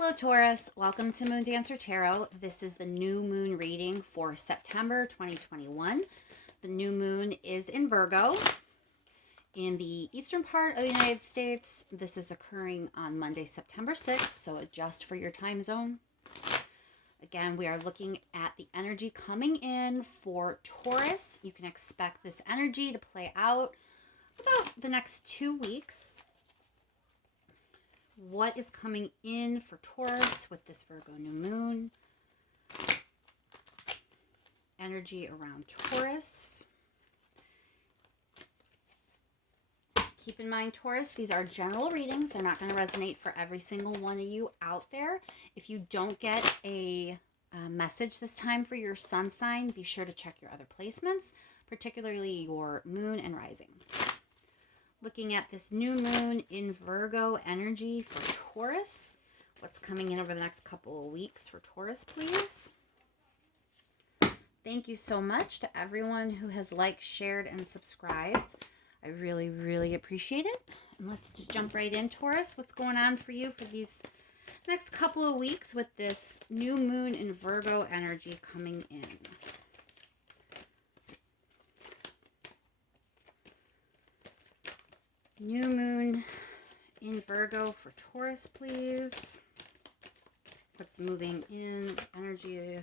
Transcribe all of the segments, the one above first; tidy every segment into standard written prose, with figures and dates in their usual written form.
Hello Taurus, welcome to Moon Dancer Tarot. This is the new moon reading for September 2021. The new moon is in Virgo in the eastern part of the United States. This is occurring on Monday, September 6th, so adjust for your time zone. Again, we are looking at the energy coming in for Taurus. You can expect this energy to play out about the next 2 weeks. What is coming in for Taurus with this Virgo new moon? Energy around Taurus. Keep in mind, Taurus, these are general readings. They're not going to resonate for every single one of you out there. If you don't get a message this time for your sun sign, be sure to check your other placements, particularly your moon and rising. Looking at this new moon in Virgo energy for Taurus. What's coming in over the next couple of weeks for Taurus, please? Thank you so much to everyone who has liked, shared, and subscribed. I really, really appreciate it. And let's just jump right in, Taurus. What's going on for you for these next couple of weeks with this new moon in Virgo energy coming in? New moon in Virgo for Taurus, please. What's moving in energy?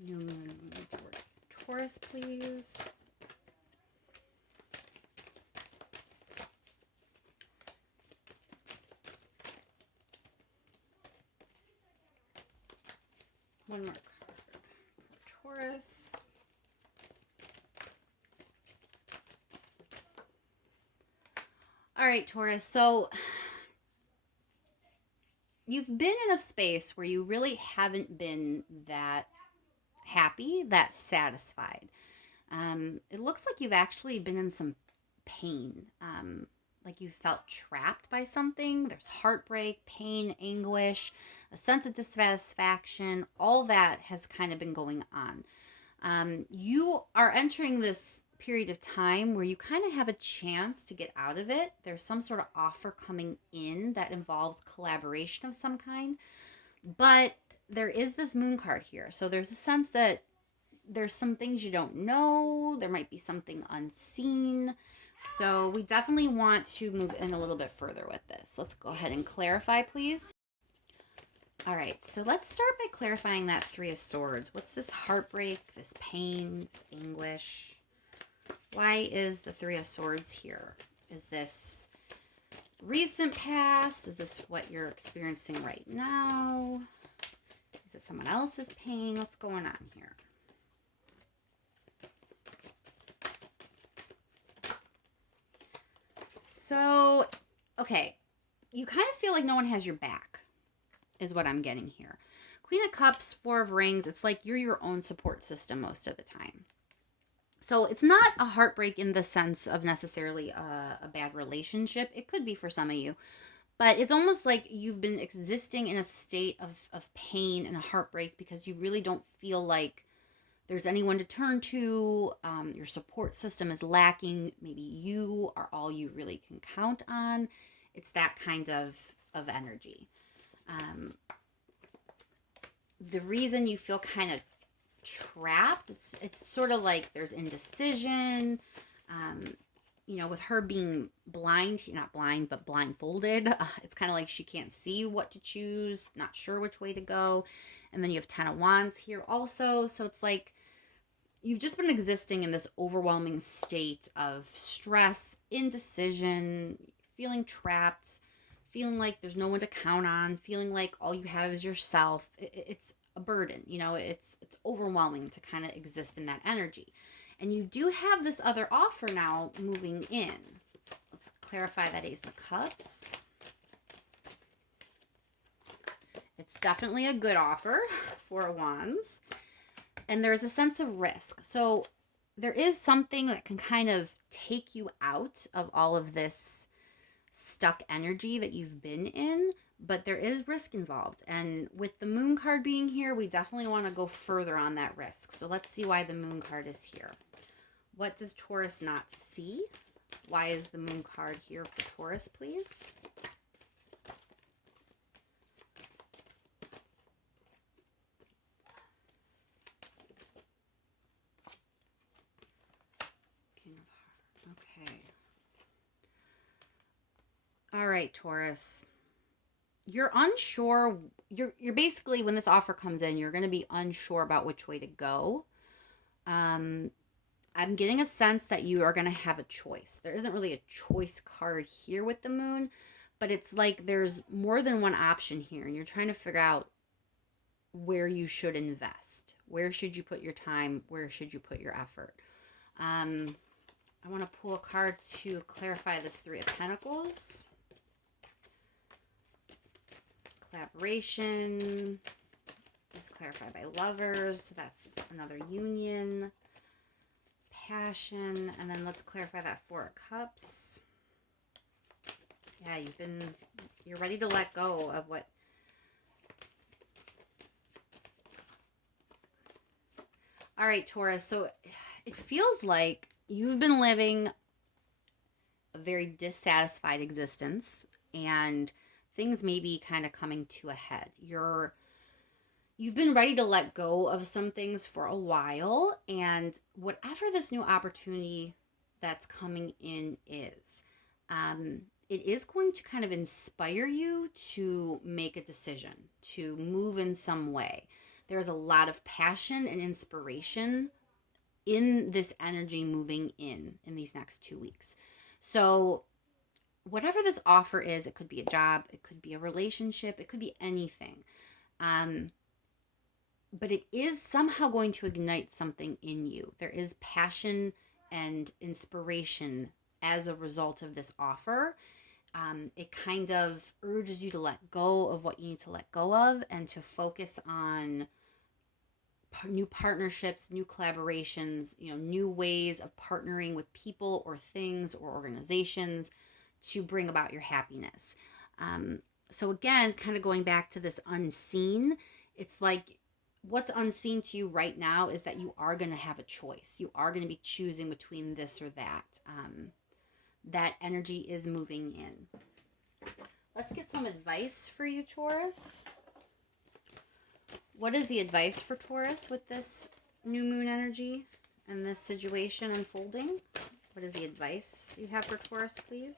New moon for Taurus, please. One more card for Taurus. All right, Taurus. So you've been in a space where you really haven't been that happy, that satisfied. It looks like you've actually been in some pain. Like you felt trapped by something. There's heartbreak, pain, anguish, a sense of dissatisfaction. All that has kind of been going on. You are entering this period of time where you kind of have a chance to get out of it. There's some sort of offer coming in that involves collaboration of some kind. But there is this moon card here. So there's a sense that there's some things you don't know. There might be something unseen. So we definitely want to move in a little bit further with this. Let's go ahead and clarify, please. All right, so let's start by clarifying that Three of Swords. What's this heartbreak, this pain, this anguish? Why is the Three of Swords here? Is this recent past? Is this what you're experiencing right now? Is it someone else's pain? What's going on here? So, okay, you kind of feel like no one has your back, is what I'm getting here. Queen of Cups, Four of Rings, it's like you're your own support system most of the time. So it's not a heartbreak in the sense of necessarily a bad relationship. It could be for some of you. But it's almost like you've been existing in a state of pain and heartbreak because you really don't feel like there's anyone to turn to. Your support system is lacking. Maybe you are all you really can count on. It's that kind of energy. The reason you feel kind of trapped, it's sort of like there's indecision. With her being blind, not blind, but blindfolded, it's kind of like she can't see what to choose, not sure which way to go. And then you have Ten of Wands here also. So it's like you've just been existing in this overwhelming state of stress, indecision, feeling trapped, feeling like there's no one to count on, feeling like all you have is yourself. It's a burden, it's overwhelming to kind of exist in that energy. And you do have this other offer now moving in. Let's clarify that Ace of Cups. It's definitely a good offer, Four of Wands. And there's a sense of risk. So there is something that can kind of take you out of all of this stuck energy that you've been in, but there is risk involved. And with the moon card being here, we definitely want to go further on that risk. So let's see why the moon card is here. What does Taurus not see? Why is the moon card here for Taurus, please? King of Hearts. Okay. All right, Taurus. You're unsure. You're basically, when this offer comes in, you're going to be unsure about which way to go. I'm getting a sense that you are going to have a choice. There isn't really a choice card here with the moon, but it's like there's more than one option here, and you're trying to figure out where you should invest. Where should you put your time? Where should you put your effort? I want to pull a card to clarify this Three of Pentacles. Collaboration is clarified by Lovers. So that's another union. Passion. And then let's clarify that Four of Cups. Yeah, you're ready to let go of what. All right, Taurus. So it feels like you've been living a very dissatisfied existence, and things may be kind of coming to a head. You've been ready to let go of some things for a while, and whatever this new opportunity that's coming in is, it is going to kind of inspire you to make a decision, to move in some way. There's a lot of passion and inspiration in this energy moving in these next 2 weeks. So whatever this offer is, it could be a job, it could be a relationship, it could be anything. But it is somehow going to ignite something in you. There is passion and inspiration as a result of this offer. It kind of urges you to let go of what you need to let go of and to focus on new partnerships, new collaborations, new ways of partnering with people or things or organizations to bring about your happiness. So again, kind of going back to this unseen, it's like what's unseen to you right now is that you are going to have a choice. You are going to be choosing between this or that. That energy is moving in. Let's get some advice for you, Taurus. What is the advice for Taurus with this new moon energy and this situation unfolding? What is the advice you have for Taurus, please?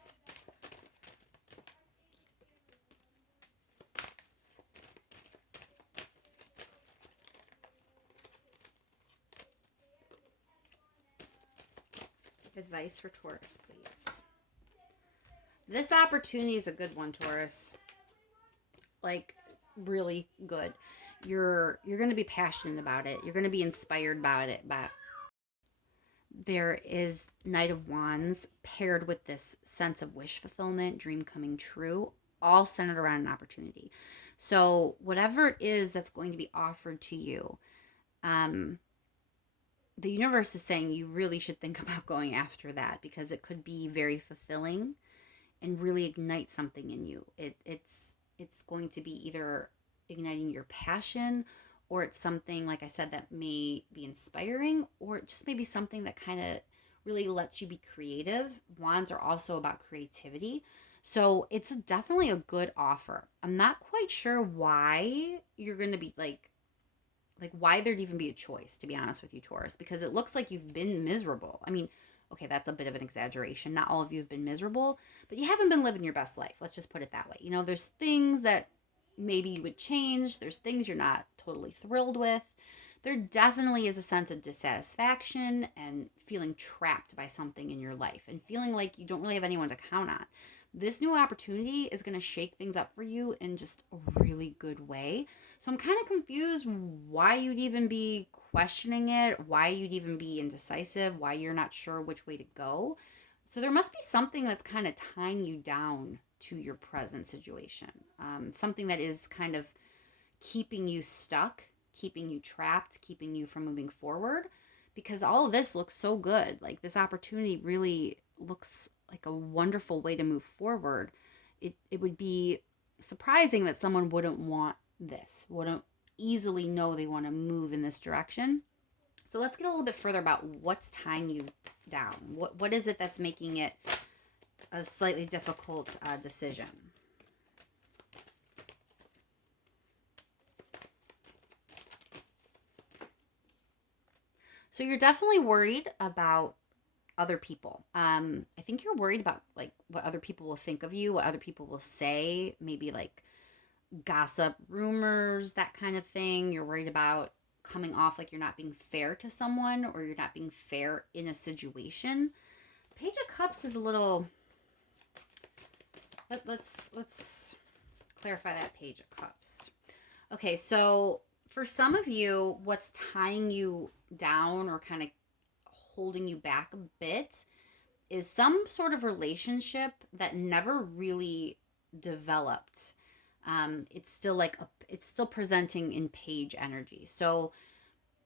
Advice for Taurus, please. This opportunity is a good one, Taurus. Like, really good. You're going to be passionate about it. You're going to be inspired about it. But there is Knight of Wands paired with this sense of wish fulfillment, dream coming true, all centered around an opportunity. So whatever it is that's going to be offered to you, the universe is saying you really should think about going after that, because it could be very fulfilling and really ignite something in you. It's going to be either igniting your passion, or it's something, like I said, that may be inspiring, or it just may be something that kind of really lets you be creative. Wands are also about creativity. So it's definitely a good offer. I'm not quite sure why you're going to be like why there'd even be a choice, to be honest with you, Taurus, because it looks like you've been miserable. I mean, okay, that's a bit of an exaggeration. Not all of you have been miserable, but you haven't been living your best life. Let's just put it that way. There's things that maybe you would change. There's things you're not totally thrilled with. There definitely is a sense of dissatisfaction and feeling trapped by something in your life and feeling like you don't really have anyone to count on. This new opportunity is going to shake things up for you in just a really good way. So I'm kind of confused why you'd even be questioning it, why you'd even be indecisive, why you're not sure which way to go. So there must be something that's kind of tying you down to your present situation. Something that is kind of keeping you stuck, keeping you trapped, keeping you from moving forward, because all of this looks so good. Like, this opportunity really looks like a wonderful way to move forward. It would be surprising that someone wouldn't want this, wouldn't easily know they want to move in this direction. So let's get a little bit further about what's tying you down. What is it that's making it a slightly difficult decision? So you're definitely worried about other people. I think you're worried about like what other people will think of you, what other people will say, maybe like gossip, rumors, that kind of thing. You're worried about coming off like you're not being fair to someone or you're not being fair in a situation. Page of Cups is a little. Let's clarify that Page of Cups. Okay, so for some of you, what's tying you down or kind of holding you back a bit is some sort of relationship that never really developed. It's still it's still presenting in page energy. So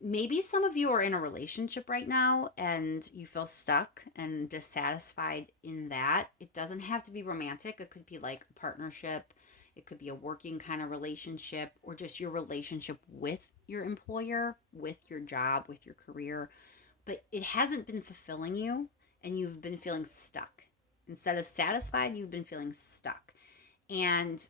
maybe some of you are in a relationship right now and you feel stuck and dissatisfied in that. It doesn't have to be romantic. It could be like a partnership. It could be a working kind of relationship or just your relationship with your employer, with your job, with your career. But it hasn't been fulfilling you and you've been feeling stuck. Instead of satisfied, you've been feeling stuck. And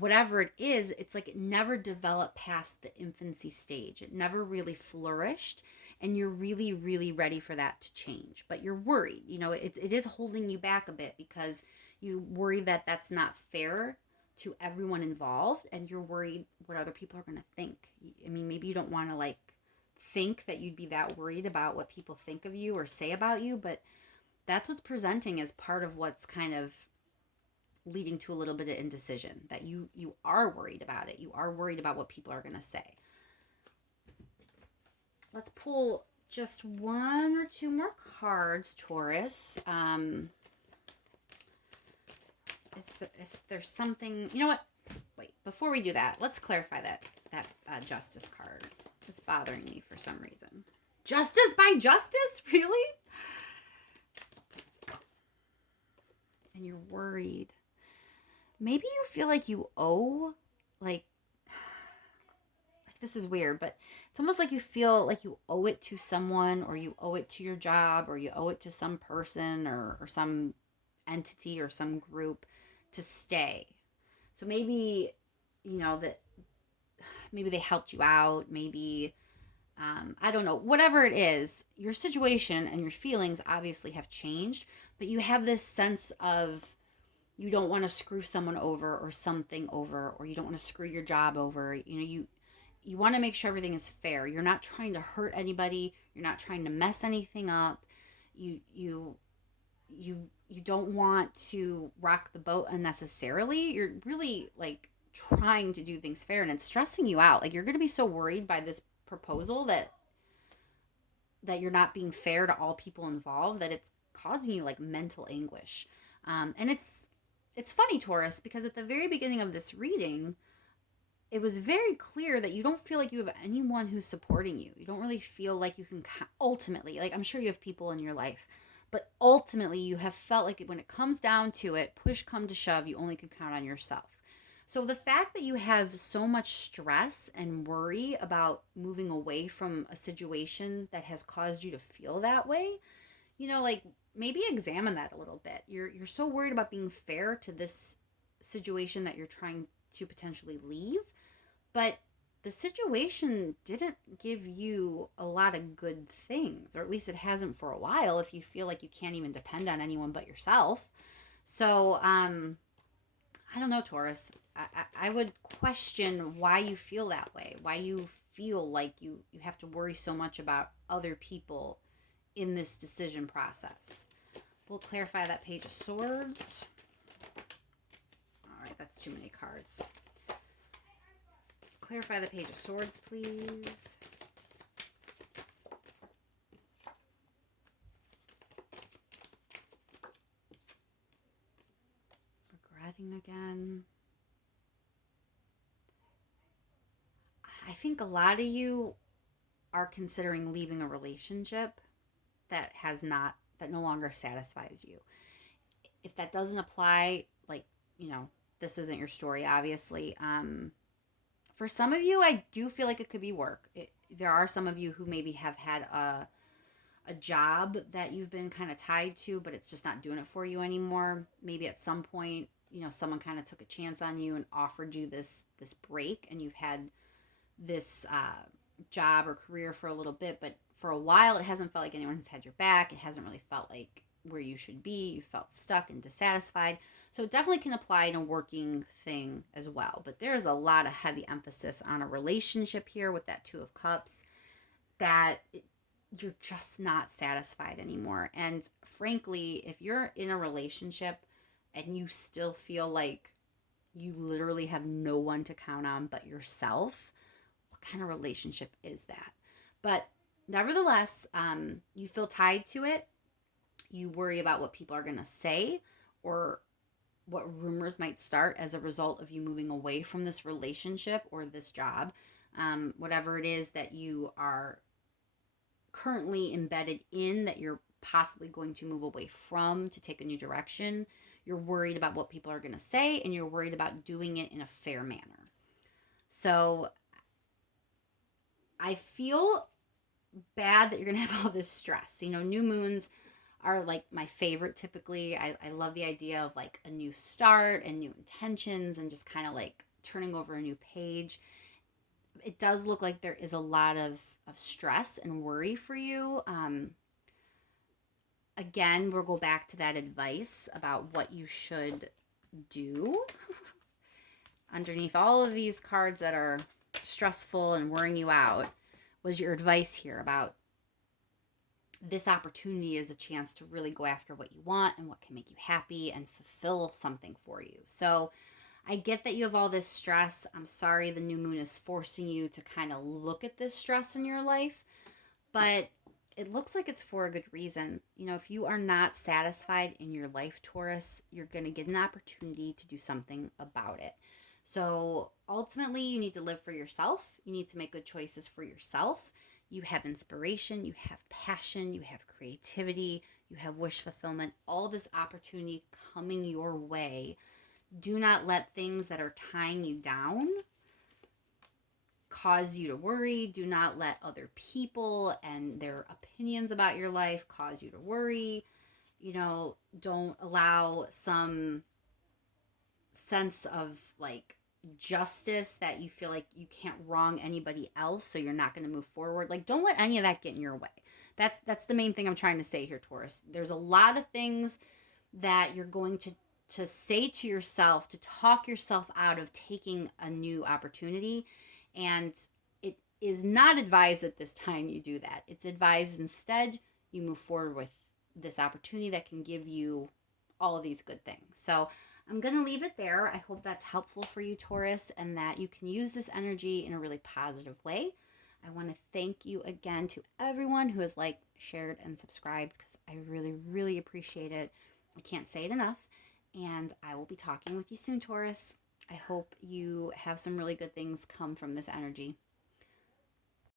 whatever it is, it's like it never developed past the infancy stage. It never really flourished. And you're really, really ready for that to change. But you're worried. It is holding you back a bit because you worry that that's not fair to everyone involved. And you're worried what other people are going to think. I mean, maybe you don't want to like think that you'd be that worried about what people think of you or say about you. But that's what's presenting as part of what's kind of leading to a little bit of indecision, that you are worried about it. You are worried about what people are going to say. Let's pull just one or two more cards, Taurus. There's something, you know what? Wait, before we do that, let's clarify that Justice card. It's bothering me for some reason. Justice by Justice? Really? And you're worried. Maybe you feel like you owe, like this is weird, but it's almost like you feel like you owe it to someone, or you owe it to your job, or you owe it to some person or some entity or some group to stay. So maybe, that maybe they helped you out, maybe, I don't know, whatever it is, your situation and your feelings obviously have changed, but you have this sense of you don't want to screw someone over or something over, or you don't want to screw your job over. You want to make sure everything is fair. You're not trying to hurt anybody. You're not trying to mess anything up. You don't want to rock the boat unnecessarily. You're really like trying to do things fair, and it's stressing you out. Like you're going to be so worried by this proposal that you're not being fair to all people involved, that it's causing you like mental anguish. And it's funny, Taurus, because at the very beginning of this reading, it was very clear that you don't feel like you have anyone who's supporting you. You don't really feel like you can ultimately, like I'm sure you have people in your life, but ultimately you have felt like when it comes down to it, push come to shove, you only can count on yourself. So the fact that you have so much stress and worry about moving away from a situation that has caused you to feel that way, like maybe examine that a little bit. You're so worried about being fair to this situation that you're trying to potentially leave, but the situation didn't give you a lot of good things, or at least it hasn't for a while, if you feel like you can't even depend on anyone but yourself. So I don't know, Taurus. I would question why you feel that way, why you feel like you have to worry so much about other people in this decision process. We'll clarify that Page of Swords. All right, that's too many cards. Clarify the Page of Swords, please. Regretting again. I think a lot of you are considering leaving a relationship that no longer satisfies you. If that doesn't apply, like, this isn't your story, obviously. For some of you, I do feel like it could be work. There are some of you who maybe have had a job that you've been kind of tied to, but it's just not doing it for you anymore. Maybe at some point, someone kind of took a chance on you and offered you this break, and you've had this job or career for a little bit, but for a while it hasn't felt like anyone's had your back. It hasn't really felt like where you should be. You felt stuck and dissatisfied. So it definitely can apply in a working thing as well. But there is a lot of heavy emphasis on a relationship here with that Two of Cups, that you're just not satisfied anymore. And frankly, if you're in a relationship and you still feel like you literally have no one to count on but yourself, what kind of relationship is that? But nevertheless, you feel tied to it. You worry about what people are going to say, or what rumors might start as a result of you moving away from this relationship or this job. Whatever it is that you are currently embedded in, that you're possibly going to move away from to take a new direction. You're worried about what people are going to say, and you're worried about doing it in a fair manner. So I feel bad that you're going to have all this stress. New moons are like my favorite typically. I love the idea of like a new start and new intentions and just kind of like turning over a new page. It does look like there is a lot of stress and worry for you. Again, we'll go back to that advice about what you should do. Underneath all of these cards that are stressful and worrying you out was your advice here about this opportunity is a chance to really go after what you want and what can make you happy and fulfill something for you. So I get that you have all this stress. I'm sorry the new moon is forcing you to kind of look at this stress in your life, but it looks like it's for a good reason. If you are not satisfied in your life, Taurus, you're going to get an opportunity to do something about it. So ultimately, you need to live for yourself. You need to make good choices for yourself. You have inspiration, you have passion, you have creativity, you have wish fulfillment, all this opportunity coming your way. Do not let things that are tying you down cause you to worry. Do not let other people and their opinions about your life cause you to worry. Don't allow some sense of like justice that you feel like you can't wrong anybody else, so you're not going to move forward. Like, don't let any of that get in your way. That's the main thing I'm trying to say here, Taurus. There's a lot of things that you're going to say to yourself to talk yourself out of taking a new opportunity, and it is not advised at this time you do that. It's advised instead you move forward with this opportunity that can give you all of these good things. So I'm going to leave it there. I hope that's helpful for you, Taurus, and that you can use this energy in a really positive way. I want to thank you again to everyone who has liked, shared, and subscribed, because I really, really appreciate it. I can't say it enough. And I will be talking with you soon, Taurus. I hope you have some really good things come from this energy.